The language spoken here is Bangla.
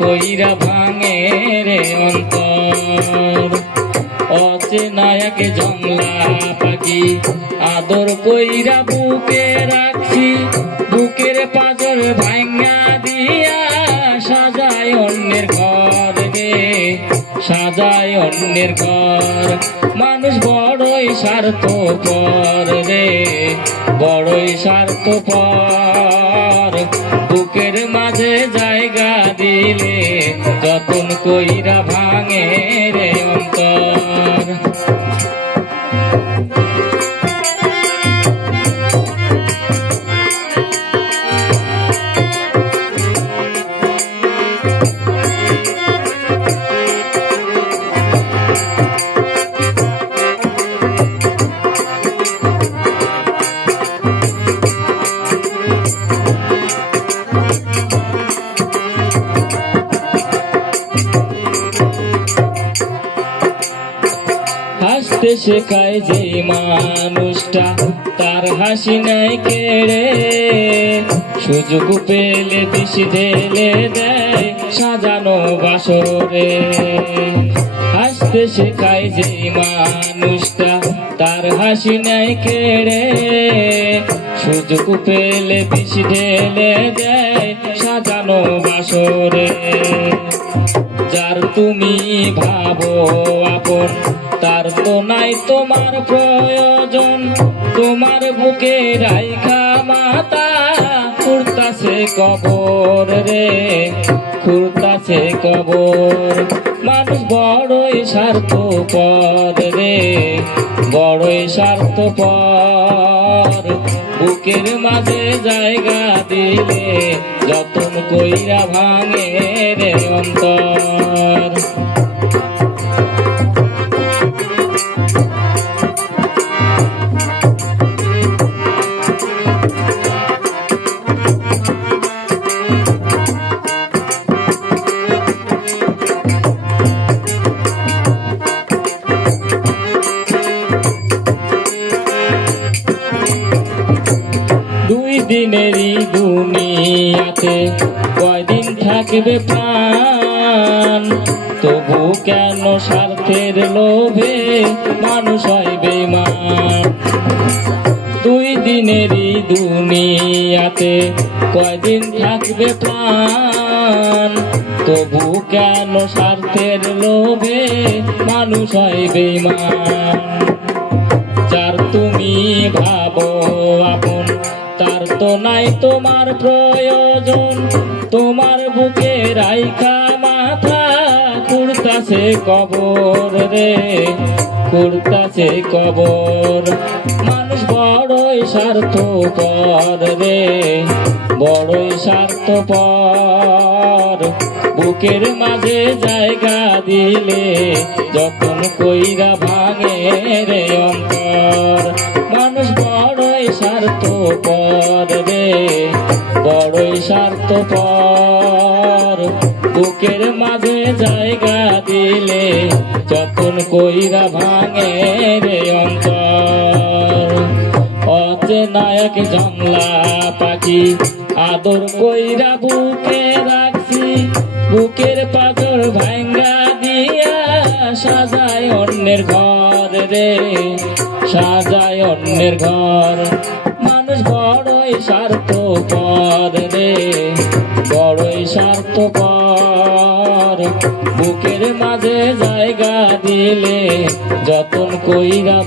কইরা ভাঙে রে অন্তর। অচেনায়াকে জংলা পাখি, আদর কইরা বুকে রাখছি। বুকের পাজর ভাঙ্গা দিয়া সাজায় অন্যের ঘর রে, সাজায় অন্যের ঘর। মানুষ বড়ই স্বার্থ পর রে, বড়ই স্বার্থ পর কইরা ভাঙে রে। শেখায় যে মানুষটা, তার হাসি নাই কেড়ে। সুযোগ পেলে বিষ ঢেলে দেয় সাজানো বাসরে। হাসতে শেখায় যে মানুষটা, তার হাসি নাই কেড়ে। সুযোগ পেলে বিষ ঢেলে দেয় সাজানো বাসরে। যার তুমি ভাবো আপন তার তো নাই তোমার প্রয়োজন, তোমার বুকে রাইখা মাতা, খুঁড়তাছে কবর রে, খুঁড়তাছে কবর। মানুষ বড়ই স্বার্থ পর রে, বড়ই স্বার্থ পর বুকের মাঝে জায়গা দিলে যতন কইরা ভাঙে রে অন্তর। দিনেরই দুনিয়াতে কয়দিন থাকবে প্রাণ? তবু কেন স্বার্থের লোভে মানুষ হয় বেমান দুই দিনেরই দুনিয়াতে কয়দিন থাকবে প্রাণ? তবু কেন স্বার্থের লোভে মানুষ হয় বেমান যার তুমি ভাবো আপন তার তো নাই তোমার প্রয়োজন। তোমার বুকে রাইখা মাথা খুঁড়তাছে কবর রে। খুঁড়তাছে কবর, মানুষ বড়ই স্বার্থ পর রে। বড়ই স্বার্থ পর বুকের মাঝে জায়গা দিলে যখন কইরা ভাঙে রে অন্তর। স্বার্থ রে, বড়ই স্বার্থ বুকের মাঝে জায়গা দিলে যখন কইরা ভাঙে রে অন্তর। অচেনায়ক জংলা পাখি আদর কইরা বুকে রাখছি, বুকের পাথর ভাঙ্গা দিয়া সাজায় অন্যের ঘর রে। সাজায় অন্যের ঘর। মানুষ বড়ই স্বার্থ পর রে, বড়ই স্বার্থ পর বুকের মাঝে জায়গা দিলে যতন কইরা